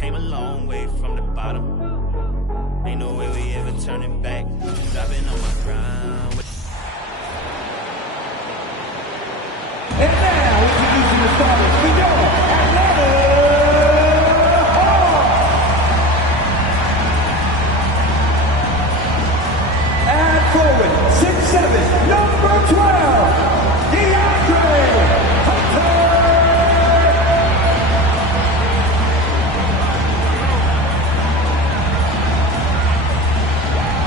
came a long way from the bottom. Ain't no way we ever turning back. I've been on my grind. And now, introducing the starters for your Atlanta Hawks. And forward, 6'7", number 12.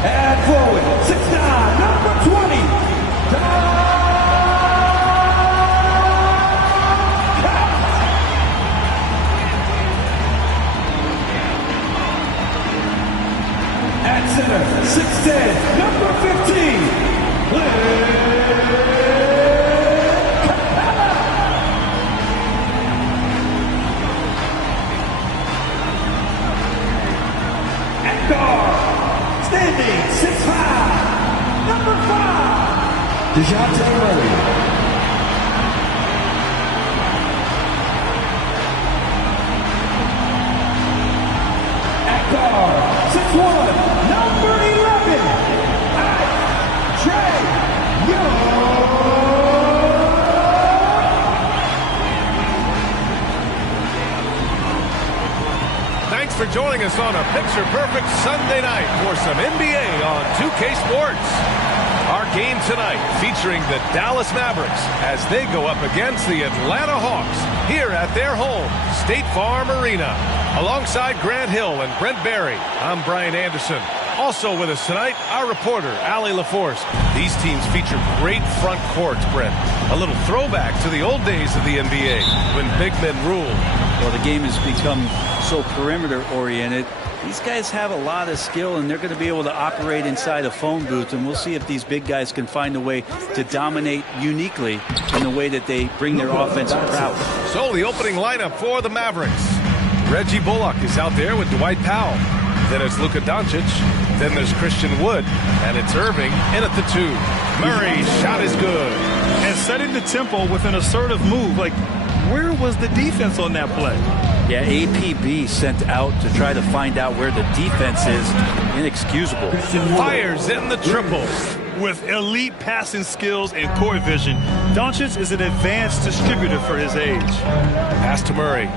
And forward, 6'9", number 20, at center, 6'10", number 15, at guard, standing 6'5", number 5, DeJounte Murray. At guard, 6'1", number 11, Trey Young. Thanks for joining us on a picture-perfect Sunday night for some NBA on 2K Sports. Our game tonight featuring the Dallas Mavericks as they go up against the Atlanta Hawks here at their home, State Farm Arena. Alongside Grant Hill and Brent Barry, I'm Brian Anderson. Also with us tonight, our reporter, Allie LaForce. These teams feature great front courts, Brent. A little throwback to the old days of the NBA when big men ruled. Well, the game has become so perimeter-oriented. These guys have a lot of skill, and they're going to be able to operate inside a phone booth, and we'll see if these big guys can find a way to dominate uniquely in the way that they bring their offensive prowess. So the opening lineup for the Mavericks. Reggie Bullock is out there with Dwight Powell. Then it's Luka Doncic. Then there's Christian Wood. And it's Irving in at the 2. Murray's shot is good. And setting the tempo with an assertive move. Like, where was the defense on that play? Yeah, APB sent out to try to find out where the defense is. Inexcusable. Fires in the triple. With elite passing skills and court vision, Doncic is an advanced distributor for his age. Pass to Murray.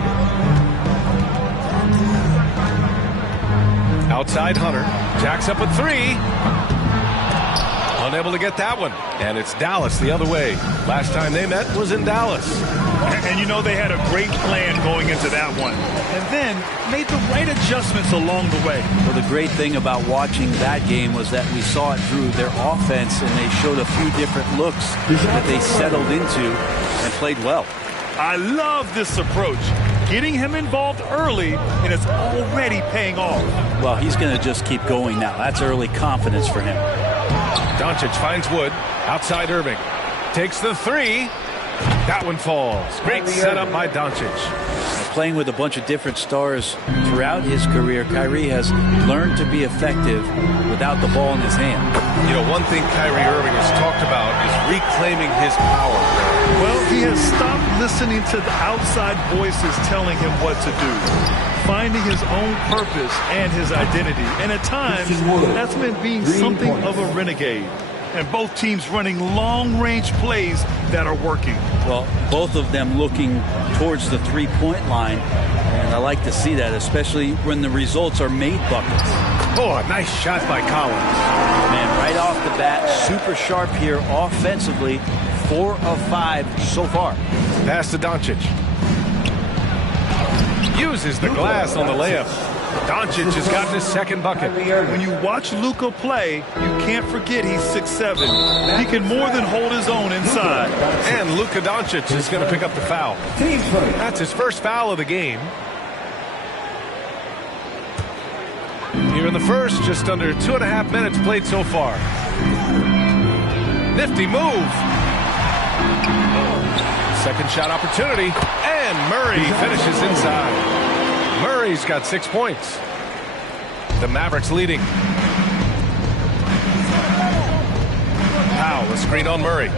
Outside Hunter. Jacks up a 3. Unable to get that one. And it's Dallas the other way. Last time they met was in Dallas. And you know they had a great plan going into that one. And then made the right adjustments along the way. Well, the great thing about watching that game was that we saw it through their offense, and they showed a few different looks that they settled into and played well. I love this approach. Getting him involved early, and it's already paying off. Well, he's going to just keep going now. That's early confidence for him. Doncic finds Wood. Outside Irving. Takes the 3. That one falls. Great setup by Doncic. Playing with a bunch of different stars throughout his career, Kyrie has learned to be effective without the ball in his hand. You know, one thing Kyrie Irving has talked about is reclaiming his power. Well, he has stopped listening to the outside voices telling him what to do, finding his own purpose and his identity. And at times, that's meant being something of a renegade. And both teams running long-range plays that are working. Well, both of them looking towards the three-point line. And I like to see that, especially when the results are made buckets. Oh, a nice shot by Collins. Man, right off the bat, super sharp here offensively. 4 of 5 so far. Pass to Doncic. Uses the glass on the layup. Doncic has gotten his second bucket. When you watch Luka play, you can't forget he's 6'7". He can more than hold his own inside. And Luka Doncic is going to pick up the foul. That's his first foul of the game. Here in the first, just under 2.5 minutes played so far. Nifty move. Second shot opportunity. And Murray finishes inside. Murray's got 6 points. The Mavericks leading. Powell, a screen on Murray.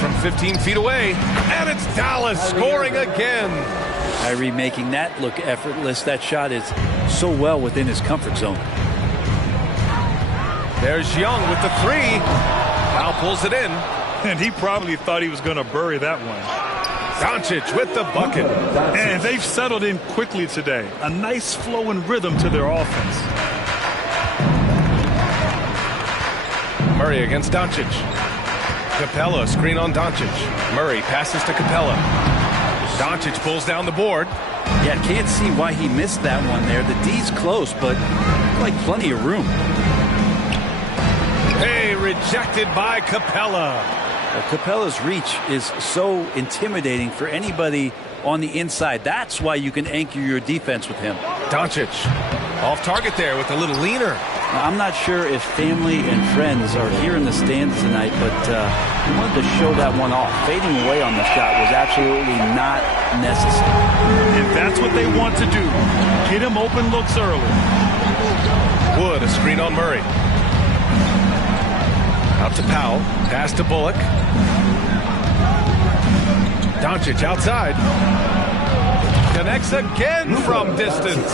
From 15 feet away. And it's Dallas scoring again. Kyrie making that look effortless. That shot is so well within his comfort zone. There's Young with the three. Now pulls it in. And he probably thought he was going to bury that one. Doncic with the bucket. And they've settled in quickly today. A nice flow and rhythm to their offense. Murray against Doncic. Capella, screen on Doncic. Murray passes to Capella. Doncic pulls down the board. Yeah, can't see why he missed that one there. The D's close, but like plenty of room. Hey, rejected by Capella. Capella's reach is so intimidating for anybody on the inside. That's why you can anchor your defense with him. Doncic off target there with a little leaner. Now, I'm not sure if family and friends are here in the stands tonight, but he wanted to show that one off. Fading away on the shot was absolutely not necessary. And that's what they want to do. Get him open looks early. Wood, a screen on Murray. Out to Powell. Pass to Bullock. Doncic outside. Connects again from distance.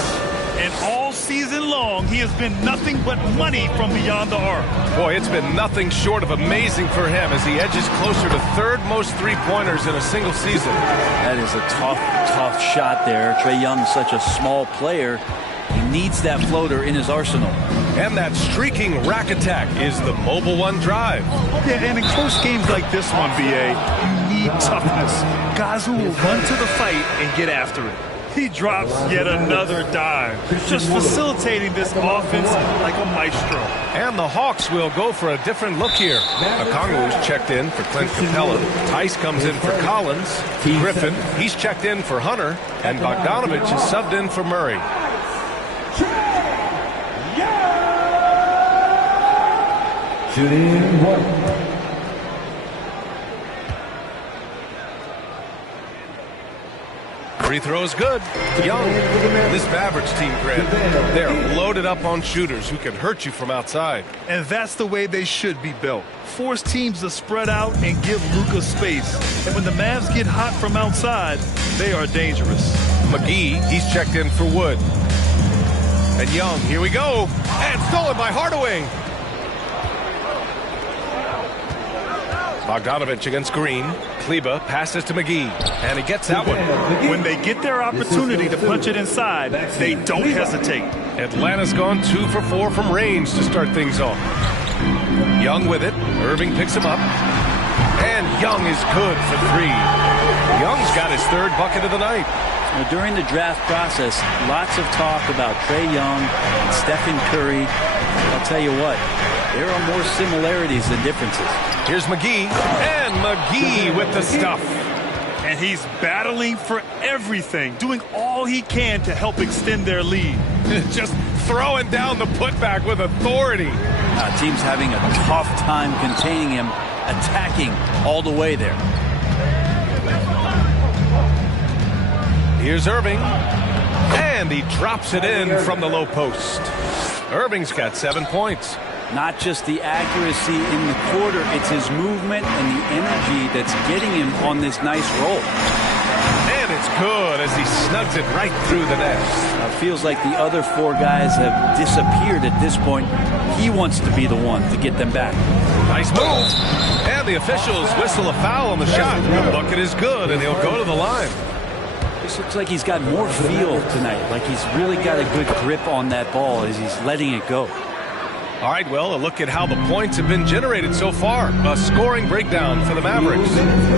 And all season long, he has been nothing but money from beyond the arc. Boy, it's been nothing short of amazing for him as he edges closer to third most three-pointers in a single season. That is a tough shot there. Trae Young's such a small player. He needs that floater in his arsenal. And that streaking rack attack is the Mobile One drive. Yeah, and in close games like this one, BA, you need toughness. Guys who will run to the fight and get after it. He drops yet another dive, just facilitating this offense like a maestro. And the Hawks will go for a different look here. Okongwu's checked in for Clint Capella. Tice comes in for Collins. Griffin, he's checked in for Hunter. And Bogdanovich is subbed in for Murray. Shooting one. Free throw is good. Young. This Mavericks team, Grant, they're loaded up on shooters who can hurt you from outside. And that's the way they should be built. Force teams to spread out and give Luka space. And when the Mavs get hot from outside, they are dangerous. McGee, he's checked in for Wood. And Young, here we go. And stolen by Hardaway. Bogdanovich against Green. Kleba passes to McGee. And he gets that one. When they get their opportunity to punch it inside, they don't hesitate. Atlanta's gone 2 for 4 from range to start things off. Young with it. Irving picks him up. And Young is good for 3. Young's got his third bucket of the night. Now, during the draft process, lots of talk about Trae Young and Stephen Curry. I'll tell you what, there are more similarities than differences. Here's McGee, and McGee with the stuff. And he's battling for everything, doing all he can to help extend their lead. Just throwing down the putback with authority. Team's having a tough time containing him, attacking all the way there. Here's Irving, and he drops it in from the low post. Irving's got 7 points. Not just the accuracy in the quarter, it's his movement and the energy that's getting him on this nice roll. And it's good as he snugs it right through the net. Feels like the other 4 guys have disappeared at this point. He wants to be the one to get them back. Nice move. And the officials whistle a foul on the shot. The bucket is good, and he'll go to the line. This looks like he's got more feel tonight, like he's really got a good grip on that ball as he's letting it go. All right, well, a look at how the points have been generated so far. A scoring breakdown for the Mavericks.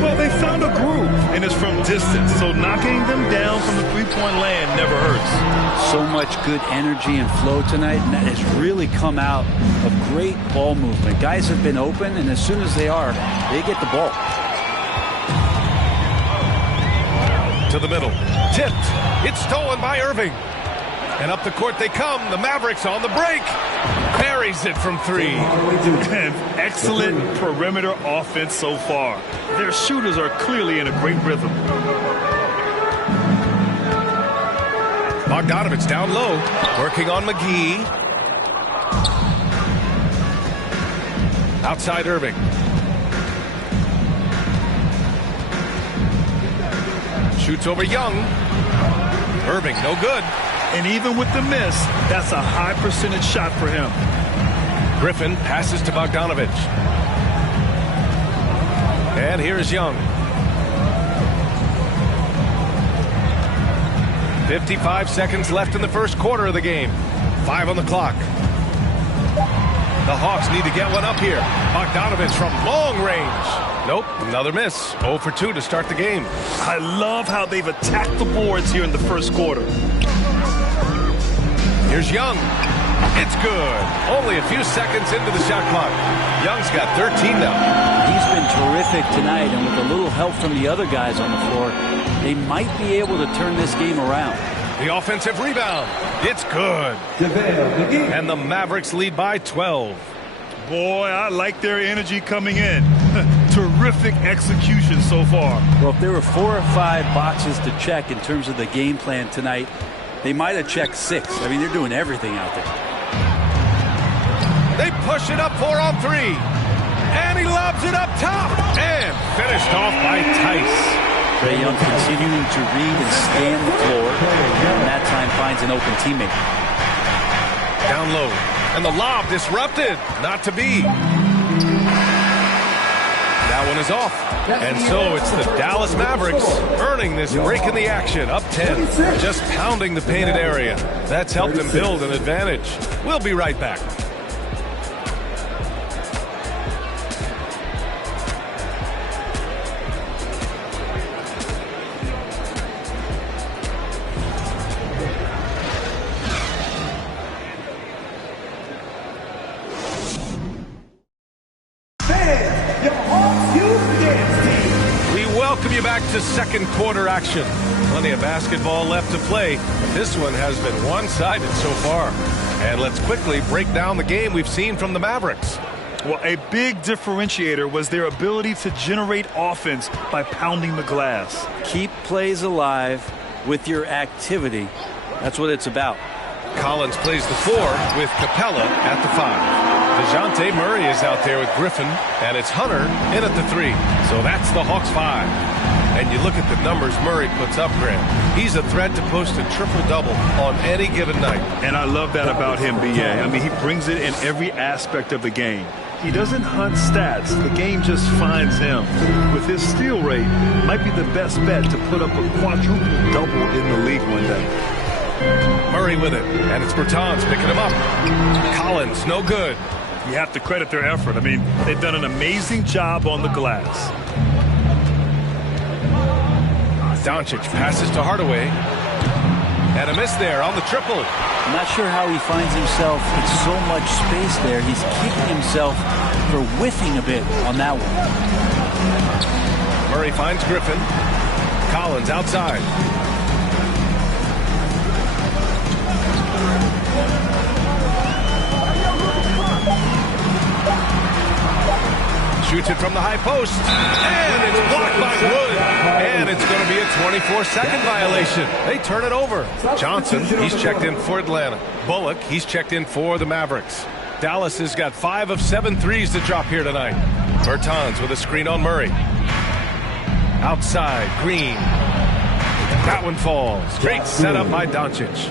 Well, they found a groove, and it's from distance, so knocking them down from the three-point land never hurts. So much good energy and flow tonight, and that has really come out of great ball movement. Guys have been open, and as soon as they are, they get the ball. To the middle. Tipped. It's stolen by Irving. And up the court they come. The Mavericks on the break. Buries it from 3. And excellent perimeter offense so far. Their shooters are clearly in a great rhythm. Bogdanovich down low. Working on McGee. Outside Irving. Shoots over Young. Irving, no good. And even with the miss, that's a high percentage shot for him. Griffin passes to Bogdanovich. And here's Young. 55 seconds left in the first quarter of the game. 5 on the clock. The Hawks need to get one up here. Bogdanovich from long range. Nope, another miss. 0 for 2 to start the game. I love how they've attacked the boards here in the first quarter. Here's Young. It's good. Only a few seconds into the shot clock. Young's got 13 now. He's been terrific tonight, and with a little help from the other guys on the floor, they might be able to turn this game around. The offensive rebound. It's good. And the Mavericks lead by 12. Boy, I like their energy coming in. Terrific execution so far. Well, if there were 4 or 5 boxes to check in terms of the game plan tonight, they might have checked 6. I mean, they're doing everything out there. They push it up 4 on 3. And he lobs it up top. And finished off by Tice. Trae Young continuing to read and scan the floor, and that time finds an open teammate. Down low, and the lob disrupted. Not to be. That one is off. And so it's the Dallas Mavericks earning this break in the action, up 10. Just pounding the painted area. That's helped them build an advantage. We'll be right back. Welcome you back to second quarter action. Plenty of basketball left to play, but this one has been one-sided so far. And let's quickly break down the game we've seen from the Mavericks. Well, a big differentiator was their ability to generate offense by pounding the glass. Keep plays alive with your activity. That's what it's about. Collins plays the 4 with Capella at the 5. DeJounte Murray is out there with Griffin, and it's Hunter in at the 3. So that's the Hawks 5. And you look at the numbers Murray puts up, Grant. He's a threat to post a triple-double on any given night. And I love that about him, B.A. I mean, he brings it in every aspect of the game. He doesn't hunt stats. The game just finds him. With his steal rate, might be the best bet to put up a quadruple-double in the league one day. Murray with it, and it's Bertans picking him up. Collins, no good. You have to credit their effort. I mean, they've done an amazing job on the glass. Doncic passes to Hardaway. And a miss there on the triple. I'm not sure how he finds himself in so much space there. He's kicking himself for whiffing a bit on that one. Murray finds Griffin. Collins outside. Shoots it from the high post. And it's blocked by Wood. And it's going to be a 24-second violation. They turn it over. Johnson, he's checked in for Atlanta. Bullock, he's checked in for the Mavericks. Dallas has got 5 of 7 threes to drop here tonight. Bertans with a screen on Murray. Outside, Green. That one falls. Great setup by Doncic.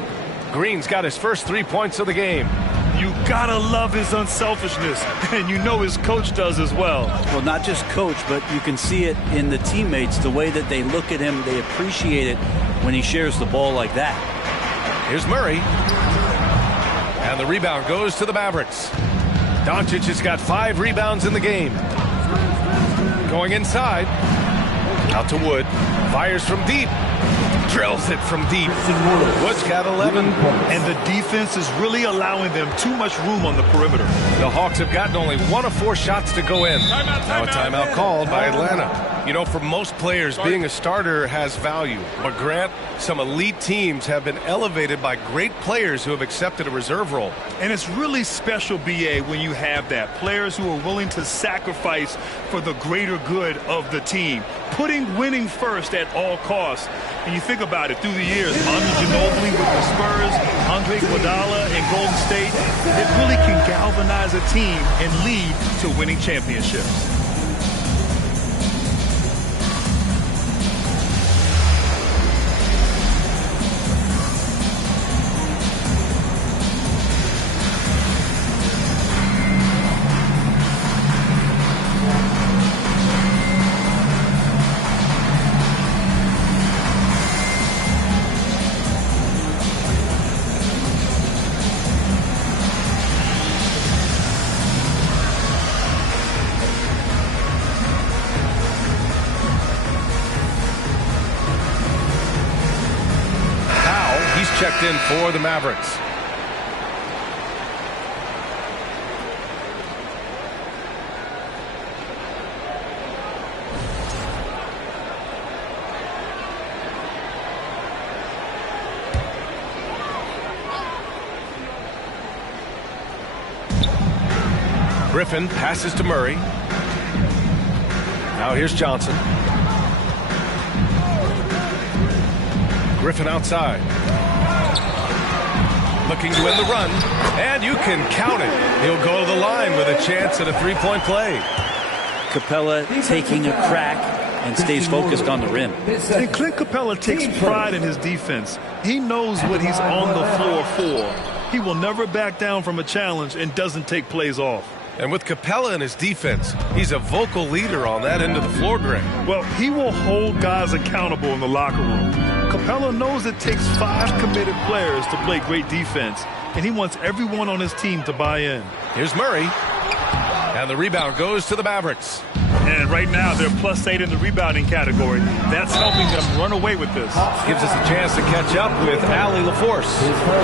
Green's got his first 3 points of the game. You gotta love his unselfishness, and you know his coach does as well. Well, not just coach, but you can see it in the teammates, the way that they look at him. They appreciate it when he shares the ball like that. Here's Murray. And the rebound goes to the Mavericks. Doncic has got 5 rebounds in the game. Going inside. Out to Wood. Fires from deep. Drills it from deep. Wood's got 11. And the defense is really allowing them too much room on the perimeter. The Hawks have gotten only 1 of 4 shots to go in. Now a timeout called by Atlanta. You know, for most players, being a starter has value. But Grant, some elite teams have been elevated by great players who have accepted a reserve role. And it's really special, B.A., when you have that. Players who are willing to sacrifice for the greater good of the team. Putting winning first at all costs. And you think about it through the years, Manu Ginobili with the Spurs, Andre Iguodala in Golden State, it really can galvanize a team and lead to winning championships. for the Mavericks. Griffin passes to Murray. Now here's Johnson. Griffin outside. Looking to win the run. And you can count it. He'll go to the line with a chance at a three-point play. Capella taking a crack and stays focused on the rim. And Clint Capella takes pride in his defense. He knows what he's on the floor for. He will never back down from a challenge and doesn't take plays off. And with Capella in his defense, he's a vocal leader on that end of the floor, Greg. Well, he will hold guys accountable in the locker room. Capella knows it takes 5 committed players to play great defense, and he wants everyone on his team to buy in. Here's Murray. And the rebound goes to the Mavericks. And right now, they're +8 in the rebounding category. That's helping them run away with this. Gives us a chance to catch up with Allie LaForce.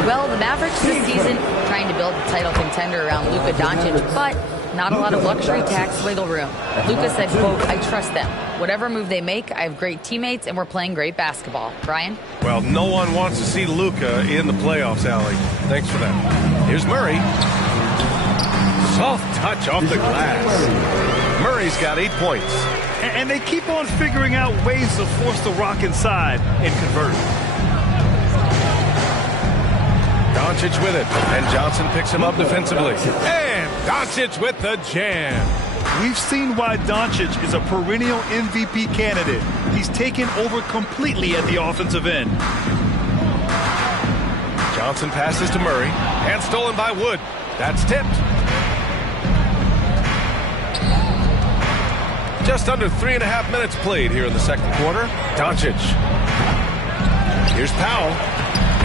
Well, the Mavericks this season trying to build a title contender around Luka Doncic, but not a lot of luxury tax wiggle room. Luka said, quote, "I trust them. Whatever move they make, I have great teammates, and we're playing great basketball." Brian? Well, no one wants to see Luka in the playoffs, Allie. Thanks for that. Here's Murray. Soft touch off the glass. Murray's got 8 points. And they keep on figuring out ways to force the rock inside and convert. Doncic with it, and Johnson picks him up defensively. And Doncic with the jam. We've seen why Doncic is a perennial MVP candidate. He's taken over completely at the offensive end. Johnson passes to Murray, and stolen by Wood. That's tipped. Just under 3.5 minutes played here in the second quarter. Doncic. Here's Powell.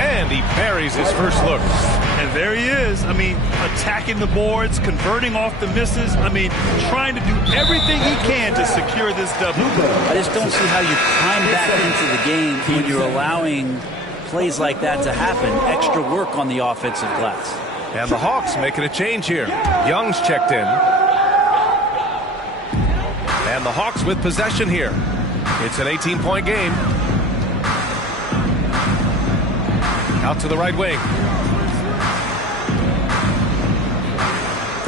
And he buries his first look. And there he is. I mean, attacking the boards, converting off the misses. I mean, trying to do everything he can to secure this W. I just don't see how you climb back into the game when you're allowing plays like that to happen. Extra work on the offensive glass. And the Hawks making a change here. Young's checked in. And the Hawks with possession here. It's an 18-point game. Out to the right wing.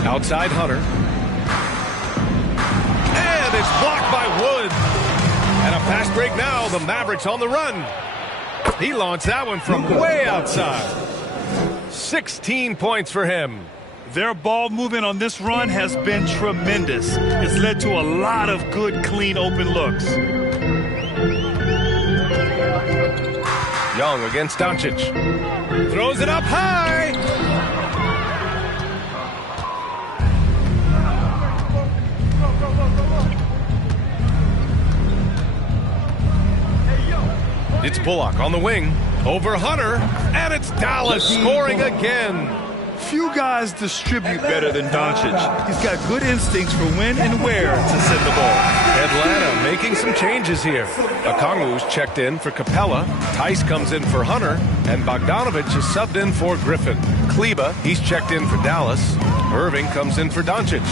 Outside Hunter. And it's blocked by Wood. And a fast break now. The Mavericks on the run. He launched that one from way outside. 16 points for him. Their ball movement on this run has been tremendous. It's led to a lot of good, clean, open looks. Young against Doncic. Throws it up high. It's Bullock on the wing. Over Hunter. And it's Dallas scoring again. Few guys distribute better than Doncic. He's got good instincts for when and where to send the ball. Atlanta making some changes here. Okongwu's checked in for Capella. Tice comes in for Hunter. And Bogdanovich is subbed in for Griffin. Kleba, he's checked in for Dallas. Irving comes in for Doncic.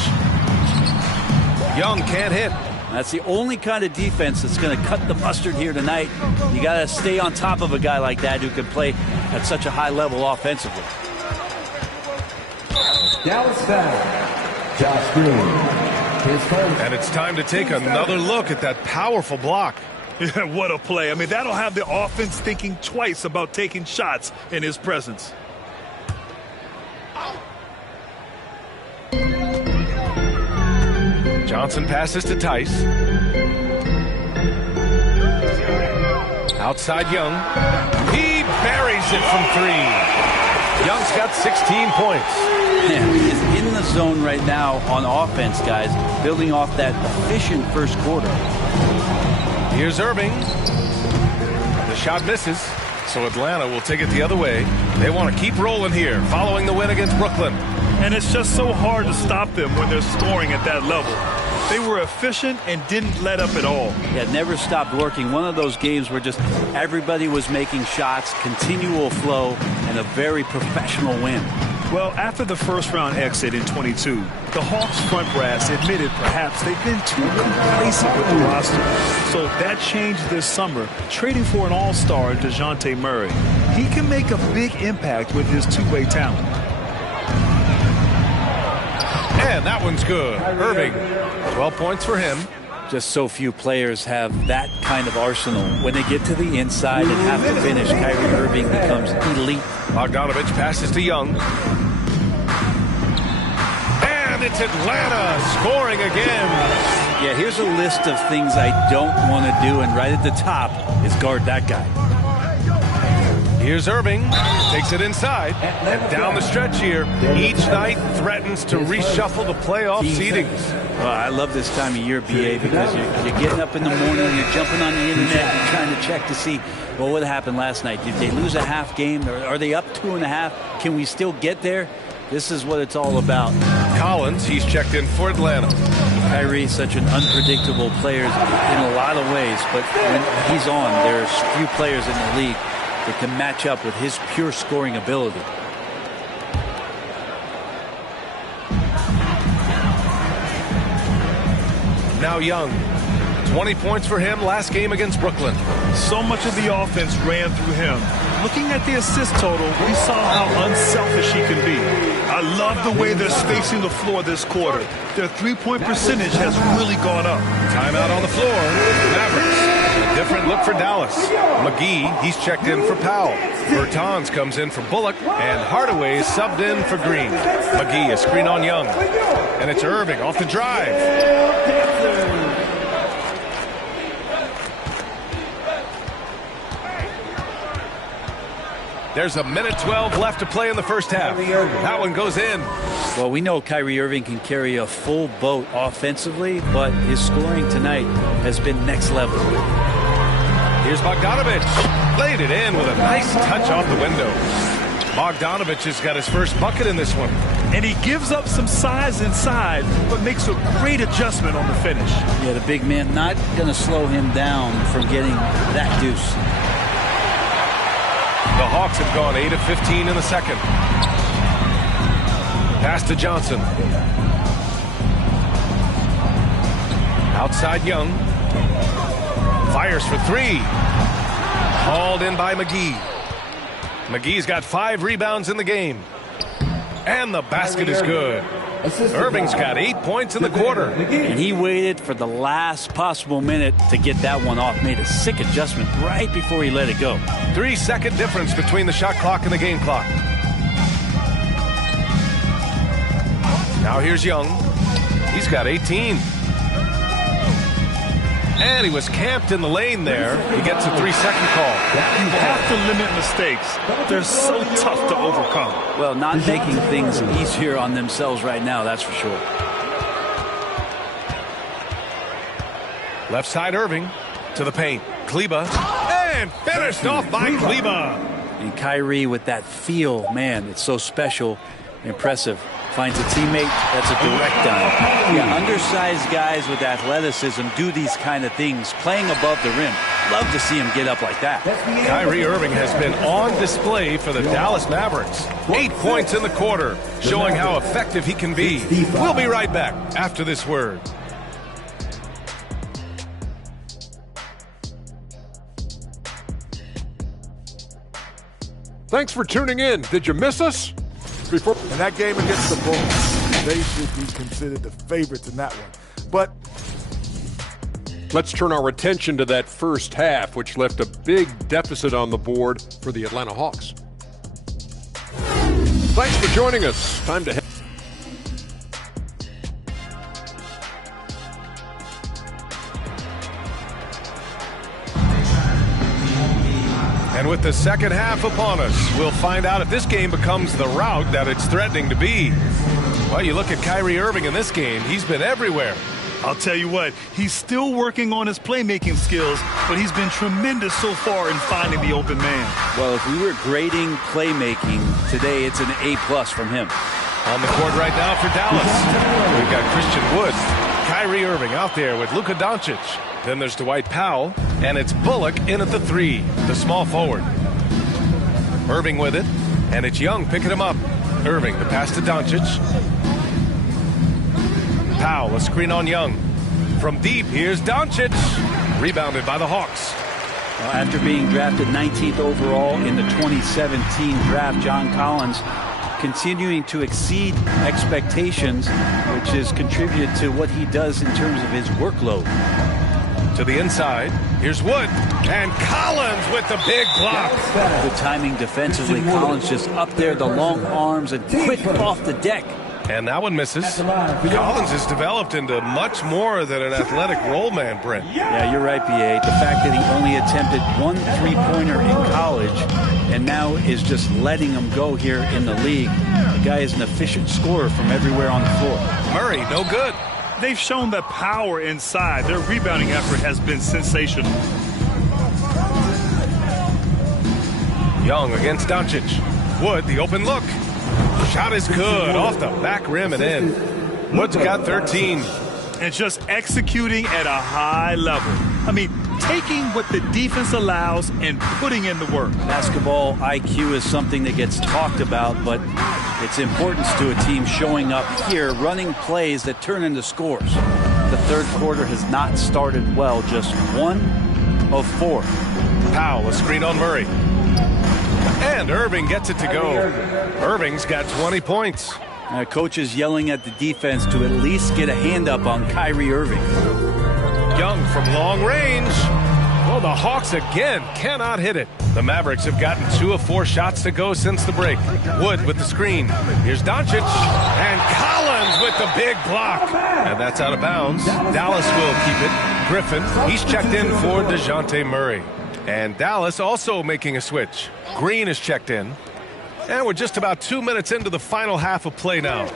Young can't hit. That's the only kind of defense that's going to cut the mustard here tonight. You got to stay on top of a guy like that who can play at such a high level offensively. Dallas foul. Josh Green. His first. And it's time to take another look at that powerful block. Yeah, what a play. I mean, that'll have the offense thinking twice about taking shots in his presence. Johnson passes to Tice. Outside Young. He buries it from 3. Young's got 16 points. Yeah, he is in the zone right now on offense, guys, building off that efficient first quarter. Here's Irving. The shot misses, so Atlanta will take it the other way. They want to keep rolling here, following the win against Brooklyn. And it's just so hard to stop them when they're scoring at that level. They were efficient and didn't let up at all. Yeah, never stopped working. One of those games where just everybody was making shots, continual flow, and a very professional win. Well, after the first-round exit in 22, the Hawks front brass admitted perhaps they've been too complacent with the roster. So that changed this summer, trading for an all-star, DeJounte Murray. He can make a big impact with his two-way talent. And that one's good. Irving, 12 points for him. Just so few players have that kind of arsenal. When they get to the inside and have to finish, Kyrie Irving becomes elite. Bogdanovich passes to Young. And it's Atlanta scoring again. Yeah, here's a list of things I don't want to do, and right at the top is guard that guy. Here's Irving, takes it inside, and down the stretch here, each night threatens to reshuffle the playoff seedings. Well, I love this time of year, BA, because you're getting up in the morning, you're jumping on the internet, you're trying to check to see, well, what happened last night? Did they lose a half game? Are they up 2.5? Can we still get there? This is what it's all about. Collins, he's checked in for Atlanta. Kyrie, such an unpredictable player in a lot of ways, but when he's on, there's few players in the league that can match up with his pure scoring ability. Now Young, 20 points for him last game against Brooklyn. So much of the offense ran through him. Looking at the assist total, we saw how unselfish he can be. I love the way they're spacing the floor this quarter. Their three-point percentage has really gone up. Timeout on the floor. Mavericks. A different look for Dallas. McGee, he's checked in for Powell. Bertans comes in for Bullock, and Hardaway is subbed in for Green. McGee, a screen on Young. And it's Irving off the drive. There's a minute 12 left to play in the first half. That one goes in. Well, we know Kyrie Irving can carry a full boat offensively, but his scoring tonight has been next level. Here's Bogdanovich. Laid it in with a nice touch off the window. Bogdanovich has got his first bucket in this one. And he gives up some size inside, but makes a great adjustment on the finish. Yeah, the big man not going to slow him down from getting that deuce. The Hawks have gone 8 of 15 in the second. Pass to Johnson. Outside Young. Fires for three. Hauled in by McGee. McGee's got 5 rebounds in the game. And the basket is good. Irving's got 8 points in the quarter. And he waited for the last possible minute to get that one off. Made a sick adjustment right before he let it go. 3-second difference between the shot clock and the game clock. Now here's Young. He's got 18. And he was camped in the lane there. He gets a 3-second call. You have to limit mistakes. They're so tough to overcome. Well, not making things easier on themselves right now, that's for sure. Left side Irving to the paint. Kleba. And finished off by Kleba. And Kyrie with that feel, man, it's so special, impressive. Finds a teammate, that's a direct dime. Yeah, undersized guys with athleticism do these kind of things, playing above the rim. Love to see him get up like that. Kyrie Irving has been on display for the Dallas Mavericks. 8 points in the quarter, showing how effective he can be. We'll be right back after this word. Thanks for tuning in. Did you miss us? In that game against the Bulls, they should be considered the favorites in that one. But let's turn our attention to that first half, which left a big deficit on the board for the Atlanta Hawks. Thanks for joining us. Time to head. And with the second half upon us, we'll find out if this game becomes the rout that it's threatening to be. Well, you look at Kyrie Irving in this game, he's been everywhere. I'll tell you what, he's still working on his playmaking skills, but he's been tremendous so far in finding the open man. Well, if we were grading playmaking today, it's an A+ from him. On the court right now for Dallas, we've got Christian Wood, Kyrie Irving out there with Luka Doncic. Then there's Dwight Powell, and it's Bullock in at the 3, the small forward. Irving with it, And it's Young picking him up. Irving, the pass to Doncic. Powell, a screen on Young. From deep, here's Doncic. Rebounded by the Hawks. Well, after being drafted 19th overall in the 2017 draft, John Collins continuing to exceed expectations, which has contributed to what he does in terms of his workload. To the inside, here's Wood, and Collins with the big block. Good timing defensively. Collins just up there, the long arms, and quick off the deck. And that one misses. Collins has developed into much more than an athletic roll man, Brent. Yeah, you're right, B.A. The fact that he only attempted 1 3-pointer in college and now is just letting him go here in the league. The guy is an efficient scorer from everywhere on the floor. Murray, no good. They've shown the power inside. Their rebounding effort has been sensational. Young against Doncic. Wood, the open look. Shot is good. Off the back rim and in. Wood's got 13. And just executing at a high level. I mean, taking what the defense allows and putting in the work. Basketball IQ is something that gets talked about, but its importance to a team showing up here, running plays that turn into scores. The third quarter has not started well, just 1 of 4. Powell, a screen on Murray. And Irving gets it to go. Irving's got 20 points. Coach is yelling at the defense to at least get a hand up on Kyrie Irving. Young from long range. Well, the Hawks again cannot hit it. The Mavericks have gotten 2 of 4 shots to go since the break. Wood with the screen. Here's Doncic. And Collins with the big block. And that's out of bounds. Dallas will keep it. Griffin, he's checked in for DeJounte Murray. And Dallas also making a switch. Green is checked in. And we're just about 2 minutes into the final half of play now.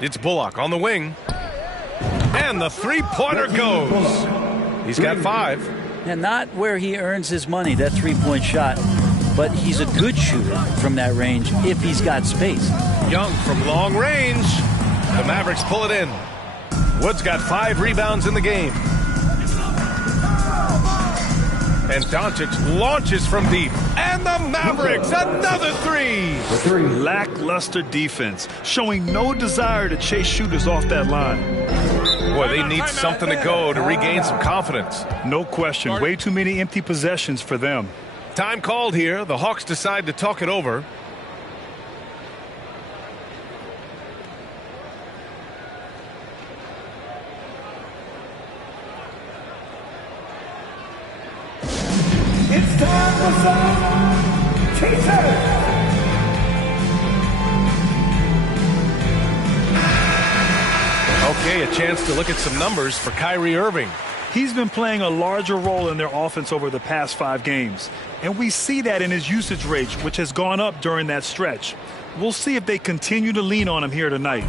It's Bullock on the wing. And the three-pointer goes. He's got 5. And not where he earns his money, that three-point shot. But he's a good shooter from that range if he's got space. Young from long range. The Mavericks pull it in. Wood's got 5 rebounds in the game. And Doncic launches from deep. And the Mavericks, another 3. Lackluster defense, showing no desire to chase shooters off that line. Boy, they need something to go to regain some confidence. No question. Way too many empty possessions for them. Time called here. The Hawks decide to talk it over. It's time for some teasers. Okay, a chance to look at some numbers for Kyrie Irving. He's been playing a larger role in their offense over the past 5 games. And we see that in his usage rate, which has gone up during that stretch. We'll see if they continue to lean on him here tonight.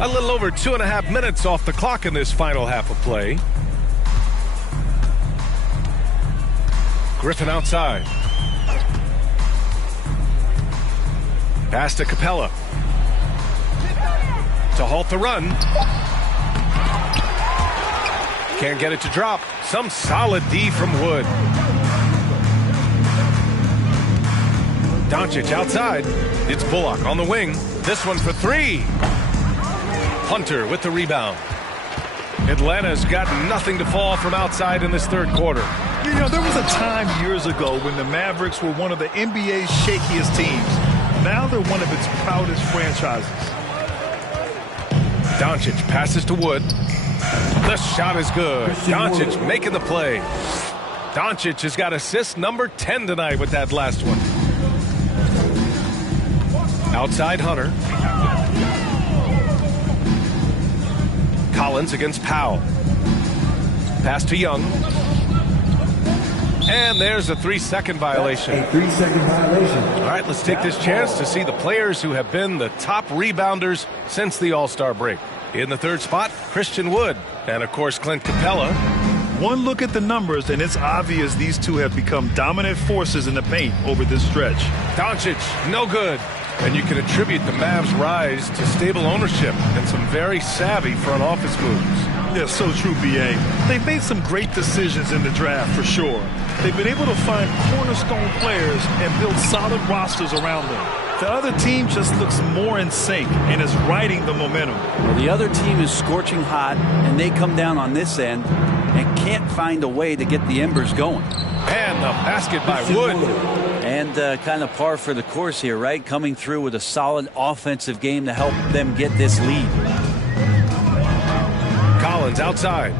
A little over 2.5 minutes off the clock in this final half of play. Griffin outside. Pass to Capella. To halt the run. Can't get it to drop. Some solid D from Wood. Doncic outside. It's Bullock on the wing. This one for 3. Hunter with the rebound. Atlanta's got nothing to fall from outside in this third quarter. You know, there was a time years ago when the Mavericks were one of the NBA's shakiest teams. Now they're one of its proudest franchises. Doncic passes to Wood. The shot is good. Doncic making the play. Doncic has got assist number 10 tonight with that last one. Outside Hunter. Collins against Powell. Pass to Young. And there's a 3-second violation. A 3-second violation. All right, let's take this chance to see the players who have been the top rebounders since the All-Star break. In the third spot, Christian Wood. And, of course, Clint Capella. One look at the numbers, and it's obvious these two have become dominant forces in the paint over this stretch. Doncic, no good. And you can attribute the Mavs' rise to stable ownership and some very savvy front office moves. Yeah, so true, B.A. They've made some great decisions in the draft, for sure. They've been able to find cornerstone players and build solid rosters around them. The other team just looks more in sync and is riding the momentum. Well, the other team is scorching hot, and they come down on this end and can't find a way to get the embers going. And the basket by Wood. And kind of par for the course here, right? Coming through with a solid offensive game to help them get this lead. Collins outside.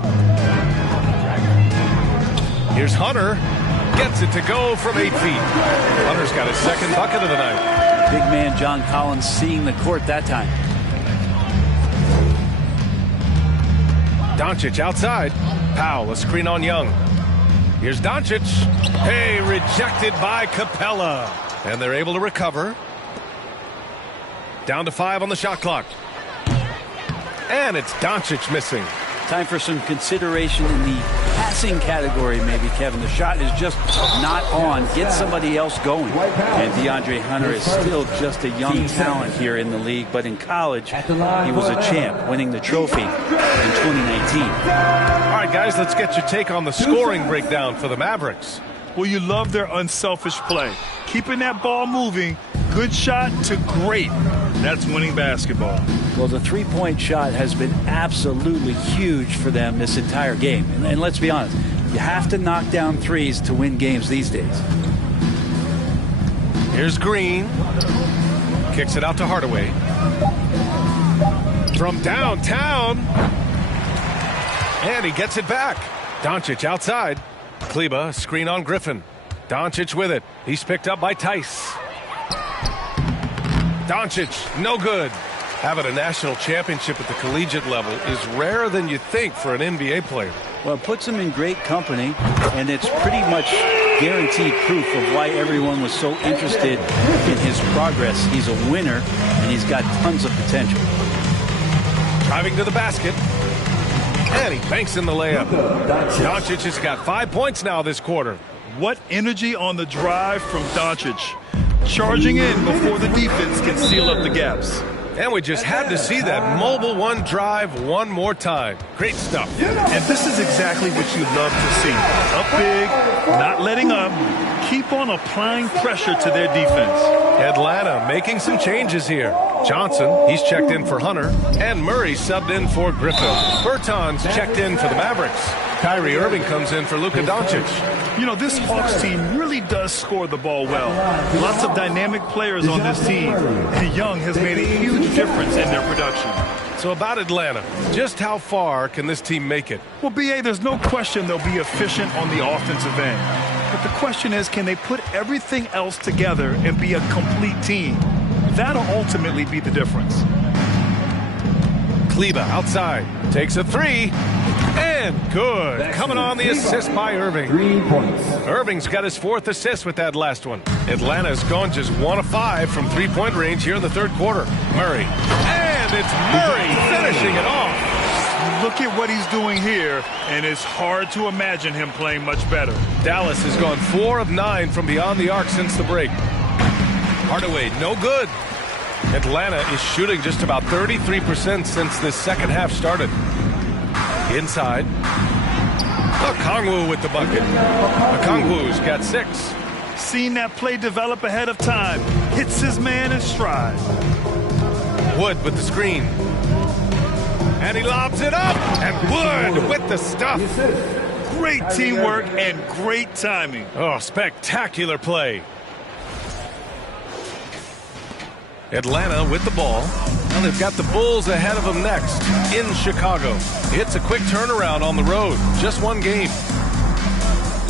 Here's Hunter. Gets it to go from 8 feet. Hunter's got his second bucket of the night. Big man John Collins seeing the court that time. Doncic outside. Powell, a screen on Young. Here's Doncic. Hey, rejected by Capella. And they're able to recover. Down to 5 on the shot clock. And it's Doncic missing. Time for some consideration in the passing category, maybe, Kevin. The shot is just not on. Get somebody else going. And DeAndre Hunter is still just a young talent here in the league, but in college, he was a champ, winning the trophy in 2019. All right, guys, let's get your take on the scoring breakdown for the Mavericks. Well, you love their unselfish play. Keeping that ball moving, good shot to great. That's winning basketball. Well, the three-point shot has been absolutely huge for them this entire game. And let's be honest, you have to knock down threes to win games these days. Here's Green. Kicks it out to Hardaway. From downtown. And he gets it back. Doncic outside. Kleba, screen on Griffin. Doncic with it. He's picked up by Tice. Doncic, no good. Having a national championship at the collegiate level is rarer than you think for an NBA player. Well, it puts him in great company, and it's pretty much guaranteed proof of why everyone was so interested in his progress. He's a winner, and he's got tons of potential. Driving to the basket. And he banks in the layup. Doncic has got 5 points now this quarter. What energy on the drive from Doncic. Charging in before the defense can seal up the gaps. And we just had to see that mobile one drive one more time. Great stuff. And this is exactly what you love to see. Up big, not letting up. Keep on applying pressure to their defense. Atlanta making some changes here. Johnson, he's checked in for Hunter. And Murray subbed in for Griffin. Bertans checked in for the Mavericks. Kyrie Irving comes in for Luka Doncic. You know, this Hawks team really does score the ball well. Lots of dynamic players on this team. And Young has made a huge difference in their production. So about Atlanta, just how far can this team make it? Well, B.A., there's no question they'll be efficient on the offensive end. But the question is, can they put everything else together and be a complete team? That'll ultimately be the difference. Kleba outside, takes a three, and good. Coming on the assist by Irving. 3 points. Irving's got his 4th assist with that last one. Atlanta's gone just 1 of 5 from three-point range here in the third quarter. Murray, and it's Murray finishing it off. Look at what he's doing here, and it's hard to imagine him playing much better. Dallas has gone 4 of 9 from beyond the arc since the break. Hardaway, no good. Atlanta is shooting just about 33% since this second half started. Inside. Okongwu with the bucket. Okongwu's got 6. Seen that play develop ahead of time. Hits his man in stride. Wood with the screen. And he lobs it up. And Wood with the stuff. Great teamwork and great timing. Oh, spectacular play. Atlanta with the ball. Now they've got the Bulls ahead of them next in Chicago. It's a quick turnaround on the road. Just one game.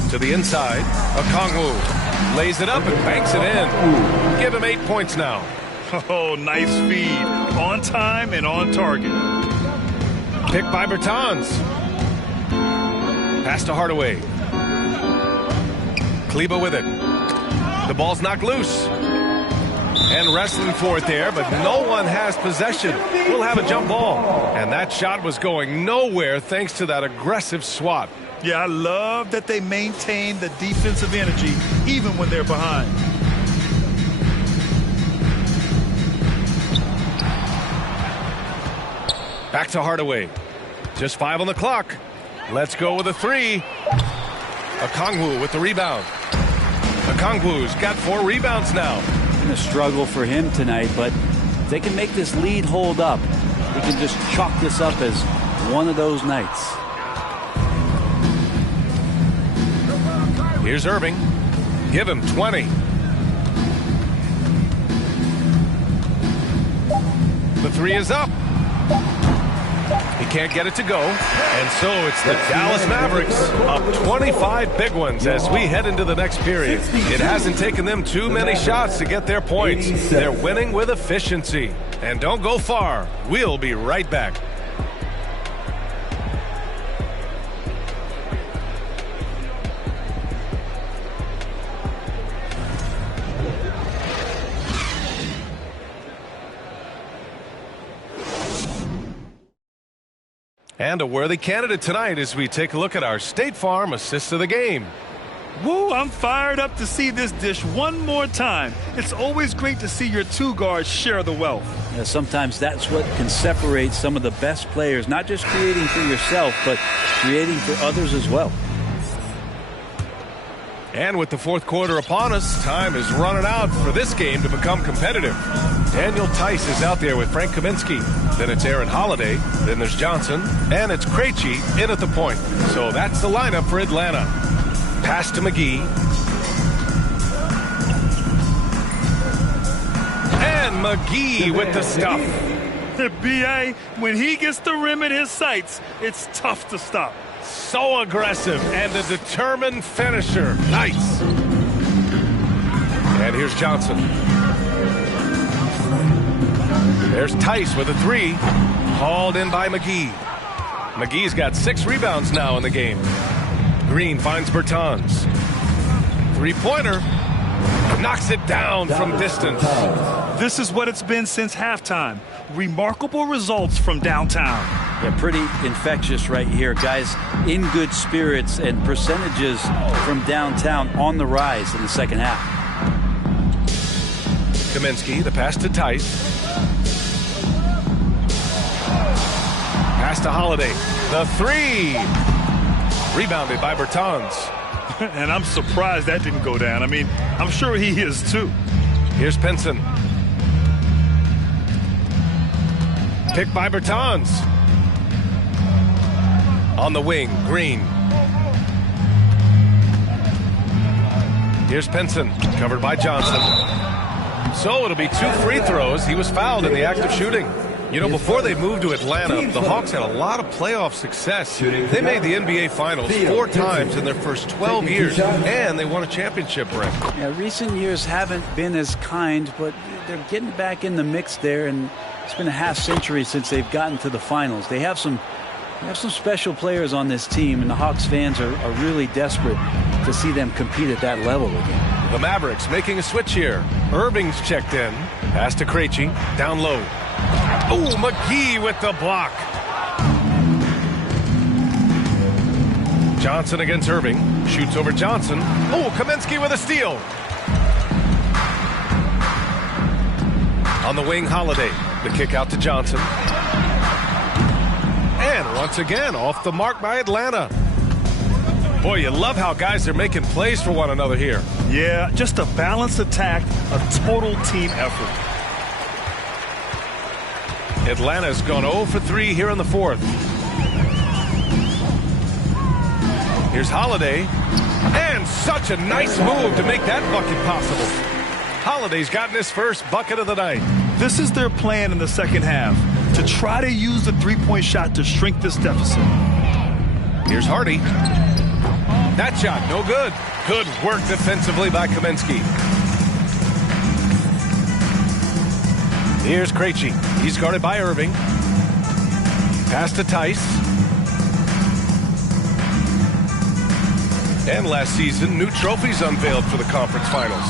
To the inside. Okongwu lays it up and banks it in. Give him 8 points now. Oh, nice feed. On time and on target. Picked by Bertans. Pass to Hardaway. Kleba with it. The ball's knocked loose. And wrestling for it there, but no one has possession. We'll have a jump ball. And that shot was going nowhere thanks to that aggressive swat. Yeah, I love that they maintain the defensive energy even when they're behind. Back to Hardaway. Just 5 on the clock. Let's go with a 3. Okongwu with the rebound. Okongwu's got 4 rebounds now. Been a struggle for him tonight, but if they can make this lead hold up, he can just chalk this up as one of those nights. Here's Irving. Give him 20. The 3 is up. He can't get it to go. And so it's the Dallas Mavericks up 25 big ones as we head into the next period. It hasn't taken them too many shots to get their points. They're winning with efficiency. And don't go far. We'll be right back. And a worthy candidate tonight as we take a look at our State Farm assist of the game. Woo, I'm fired up to see this dish one more time. It's always great to see your 2 guards share the wealth. Yeah, sometimes that's what can separate some of the best players, not just creating for yourself, but creating for others as well. And with the 4th quarter upon us, time is running out for this game to become competitive. Daniel Tice is out there with Frank Kaminsky. Then it's Aaron Holiday. Then there's Johnson. And it's Krejci in at the point. So that's the lineup for Atlanta. Pass to McGee. And McGee with the stuff. B.A., when he gets the rim in his sights, it's tough to stop. So aggressive and a determined finisher. Nice. And here's Johnson. There's Tice with a 3. Hauled in by McGee. McGee's got 6 rebounds now in the game. Green finds Bertans. 3-pointer. Knocks it down from distance. This is what it's been since halftime. Remarkable results from downtown. Yeah, pretty infectious right here. Guys in good spirits and percentages from downtown on the rise in the second half. Kaminsky, the pass to Tice. Pass to Holiday. The 3. Rebounded by Bertans. And I'm surprised that didn't go down. I mean, I'm sure he is too. Here's Pinson. Picked by Bertans. On the wing, Green. Here's Pinson, covered by Johnson. So it'll be 2 free throws. He was fouled in the act of shooting. You know, before they moved to Atlanta, the Hawks had a lot of playoff success. They made the NBA Finals 4 times in their first 12 years, and they won a championship, Brent. Yeah, recent years haven't been as kind, but they're getting back in the mix there, and it's been a half-century since they've gotten to the finals. They have some special players on this team, and the Hawks fans are really desperate to see them compete at that level again. The Mavericks making a switch here. Irving's checked in. Pass to Krejci. Down low. Oh, McGee with the block. Johnson against Irving. Shoots over Johnson. Oh, Kaminsky with a steal. On the wing, Holiday. The kick out to Johnson. And once again, off the mark by Atlanta. Boy, you love how guys are making plays for one another here. Yeah, just a balanced attack, a total team effort. Atlanta's gone 0 for 3 here in the 4th. Here's Holiday. And such a nice move to make that bucket possible. Holiday's gotten his first bucket of the night. This is their plan in the second half, to try to use the 3-point shot to shrink this deficit. Here's Hardy. That shot, no good. Good work defensively by Kaminsky. Here's Krejci. He's guarded by Irving. Pass to Tice. And last season, new trophies unveiled for the conference finals.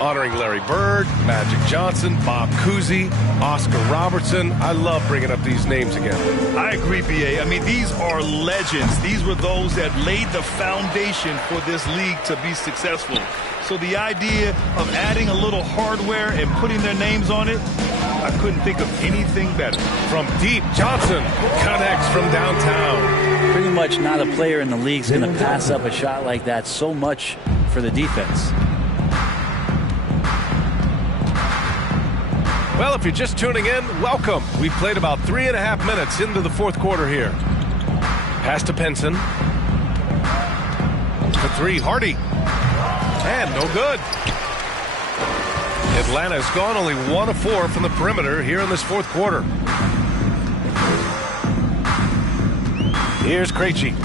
Honoring Larry Bird, Magic Johnson, Bob Cousy, Oscar Robertson. I love bringing up these names again. I agree, B.A. I mean, these are legends. These were those that laid the foundation for this league to be successful. So the idea of adding a little hardware and putting their names on it, I couldn't think of anything better. From deep, Johnson connects from downtown. Pretty much not a player in the league is going to pass up a shot like that so much for the defense. Well, if you're just tuning in, welcome. We've played about 3.5 minutes into the fourth quarter here. Pass to Pinson. For three, Hardy. And no good. Atlanta's gone only 1 of 4 from the perimeter here in this fourth quarter. Here's Krejci.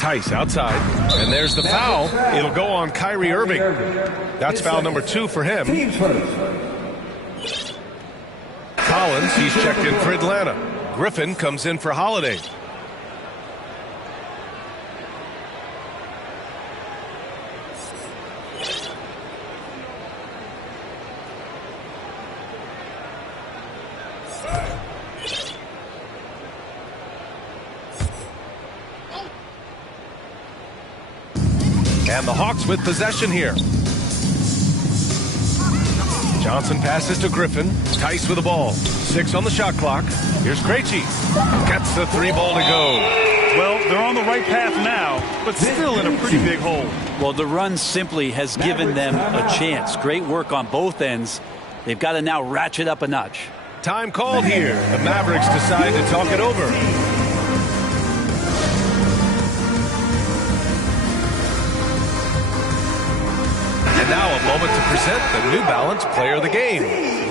Tice outside. And there's the foul. It'll go on Kyrie Irving. That's foul number 2 for him. Collins, he's checked in for Atlanta. Griffin comes in for Holiday. And the Hawks with possession here. Johnson passes to Griffin. Tice with the ball. 6 on the shot clock. Here's Krejci. Gets the 3 ball to go. Well, they're on the right path now, but still in a pretty big hole. Well, the run simply has given them a chance. Great work on both ends. They've got to now ratchet up a notch. Time called here. The Mavericks decide to talk it over. And now a moment to present the New Balance Player of the Game,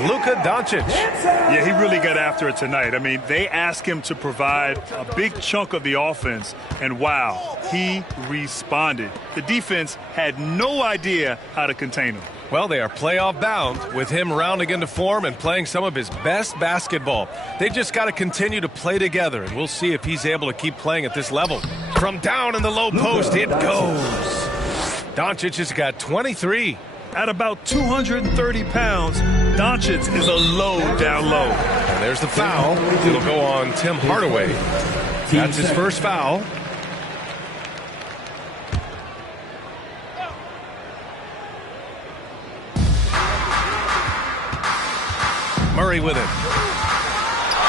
Luka Doncic. Yeah, he really got after it tonight. I mean, they asked him to provide a big chunk of the offense, and wow, he responded. The defense had no idea how to contain him. Well, they are playoff bound with him rounding into form and playing some of his best basketball. They just got to continue to play together, and we'll see if he's able to keep playing at this level. From down in the low post, it goes. Doncic has got 23. At about 230 pounds, Doncic is a load down low. And there's the foul. It'll go on Tim Hardaway. That's his first foul. Murray with it.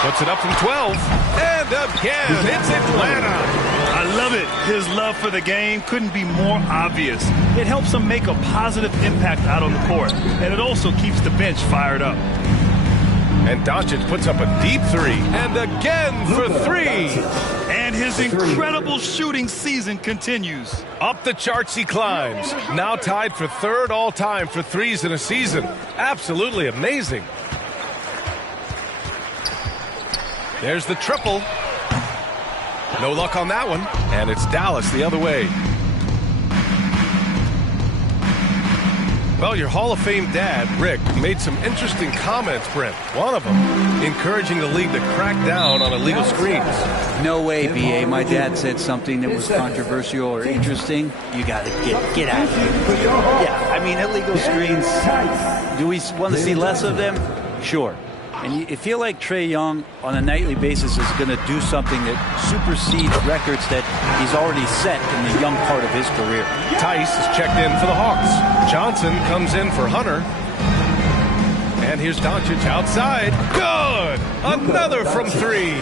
Puts it up from 12. And again, it's Atlanta. I love it. His love for the game couldn't be more obvious. It helps him make a positive impact out on the court, and it also keeps the bench fired up. And Doncic puts up a deep 3. And again for 3. And his incredible shooting season continues. Up the charts he climbs. Now tied for 3rd all-time for threes in a season. Absolutely amazing. There's the triple. No luck on that one. And it's Dallas the other way. Well, your Hall of Fame dad, Rick, made some interesting comments, Brent. One of them, encouraging the league to crack down on illegal screens. No way, B.A. My dad said something that was controversial or interesting. You got to get out of here. Yeah, I mean, illegal screens, do we want to see less of them? Sure. And you feel like Trae Young on a nightly basis is going to do something that supersedes records that he's already set in the young part of his career. Tice is checked in for the Hawks. Johnson comes in for Hunter. And here's Doncic outside. Good! Another from 3.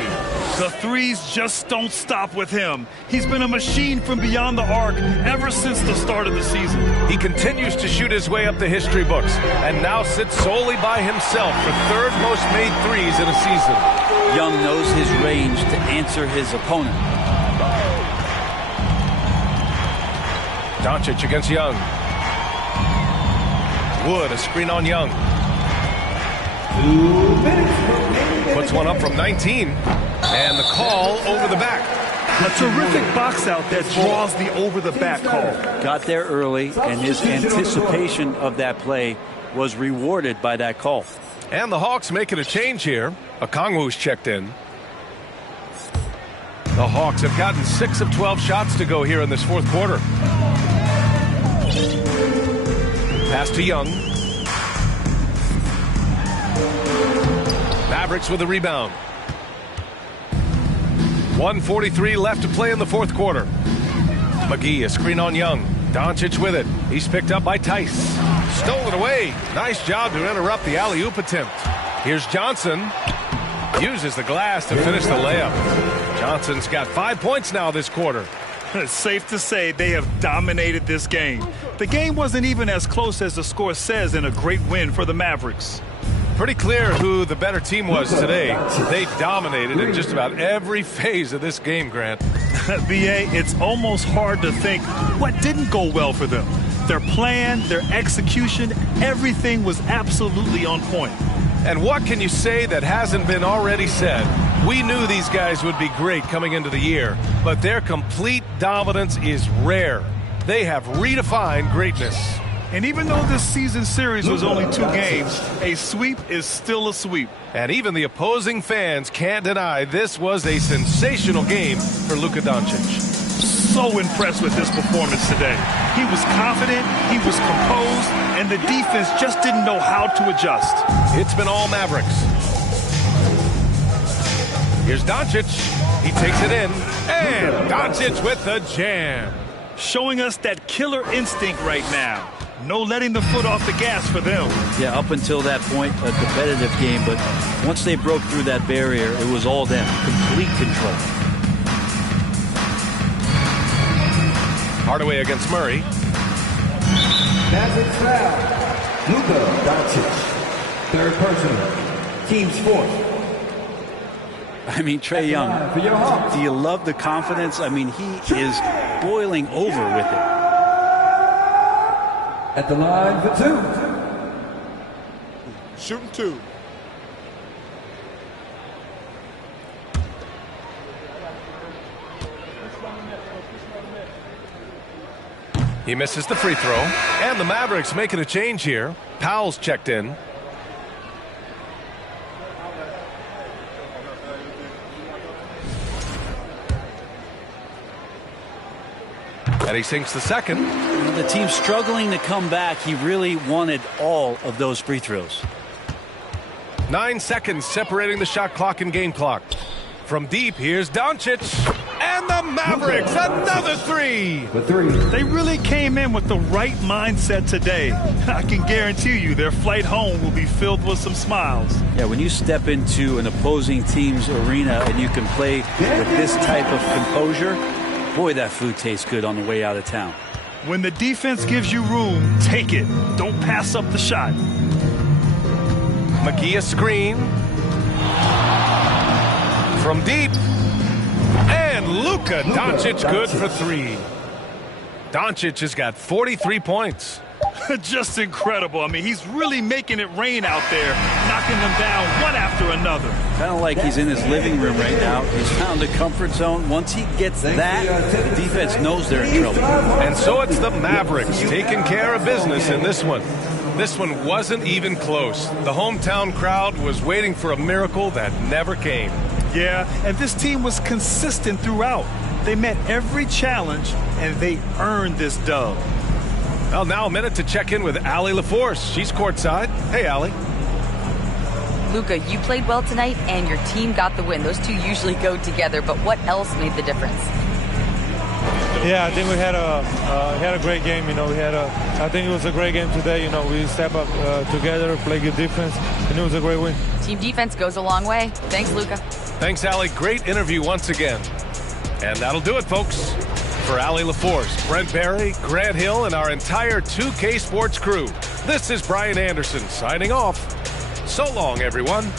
The threes just don't stop with him. He's been a machine from beyond the arc ever since the start of the season. He continues to shoot his way up the history books and now sits solely by himself for 3rd most made threes in a season. Young knows his range to answer his opponent. Doncic against Young. Wood, a screen on Young. Puts one up from 19. And the call over the back. A terrific box out that draws the over the back call. Got there early, and his anticipation of that play was rewarded by that call. And the Hawks making a change here. Okongwu's checked in. The Hawks have gotten 6 of 12 shots to go here in this fourth quarter. Pass to Young. Mavericks with the rebound. 1:43 left to play in the fourth quarter. McGee, a screen on Young. Doncic with it. He's picked up by Tice. stolen away. Nice job to interrupt the alley-oop attempt. Here's Johnson. Uses the glass to finish the layup. Johnson's got 5 points now this quarter. It's safe to say they have dominated this game. The game wasn't even as close as the score says in a great win for the Mavericks. Pretty clear who the better team was today. They dominated in just about every phase of this game, Grant. B.A., it's almost hard to think what didn't go well for them. Their plan, their execution, everything was absolutely on point. And what can you say that hasn't been already said? We knew these guys would be great coming into the year, but their complete dominance is rare. They have redefined greatness. And even though this season series was only 2 games, a sweep is still a sweep. And even the opposing fans can't deny this was a sensational game for Luka Doncic. So impressed with his performance today. He was confident, he was composed, and the defense just didn't know how to adjust. It's been all Mavericks. Here's Doncic. He takes it in, and Doncic with the jam. Showing us that killer instinct right now. No letting the foot off the gas for them. Yeah, up until that point, a competitive game, but once they broke through that barrier, it was all them. Complete control. Hardaway against Murray. Mavericks foul. Luka Doncic. Third personal. Team's fourth. I mean, Trae Young, do you love the confidence? I mean, he is boiling over with it. At the line for 2. Shooting 2. He misses the free throw. And the Mavericks making a change here. Powell's checked in. And he sinks the second. The team's struggling to come back. He really wanted all of those free throws. 9 seconds separating the shot clock and game clock. From deep, here's Doncic. And the Mavericks, another 3. For 3. They really came in with the right mindset today. I can guarantee you their flight home will be filled with some smiles. Yeah, when you step into an opposing team's arena and you can play with this type of composure, boy, that food tastes good on the way out of town. When the defense gives you room, take it. Don't pass up the shot. McGee a screen. From deep. And Luka Doncic good for 3. Doncic has got 43 points. Just incredible. I mean, he's really making it rain out there, knocking them down one after another. Kind of like he's in his living room right now. He's found a comfort zone. Once he gets that, the defense knows they're in trouble. And so it's the Mavericks taking care of business in this one. This one wasn't even close. The hometown crowd was waiting for a miracle that never came. Yeah, and this team was consistent throughout. They met every challenge, and they earned this dub. Well, now a minute to check in with Allie LaForce. She's courtside. Hey, Allie. Luka, you played well tonight, and your team got the win. Those two usually go together, but what else made the difference? Yeah, I think we had a great game. You know, I think it was a great game today. You know, we step up together, play good defense, and it was a great win. Team defense goes a long way. Thanks, Luka. Thanks, Allie. Great interview once again. And that'll do it, folks. For Allie LaForce, Brent Barry, Grant Hill, and our entire 2K Sports crew, this is Brian Anderson signing off. So long, everyone.